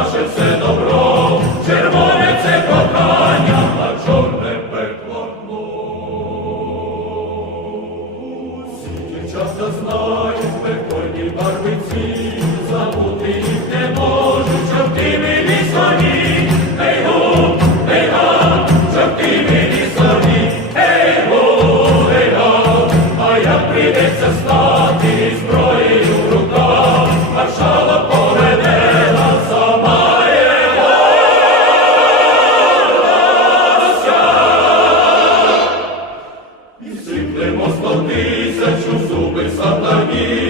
наше все добро, червоне це кохання, а чорне пекло. Усі часто знають спекольні барвиці, забути їх не можуть, чортими лісові. Ей го, ей га, чортими лісові, ей го, ей га, а як прийдеться стати зброї. Лимо сто тисячу зуби сатані.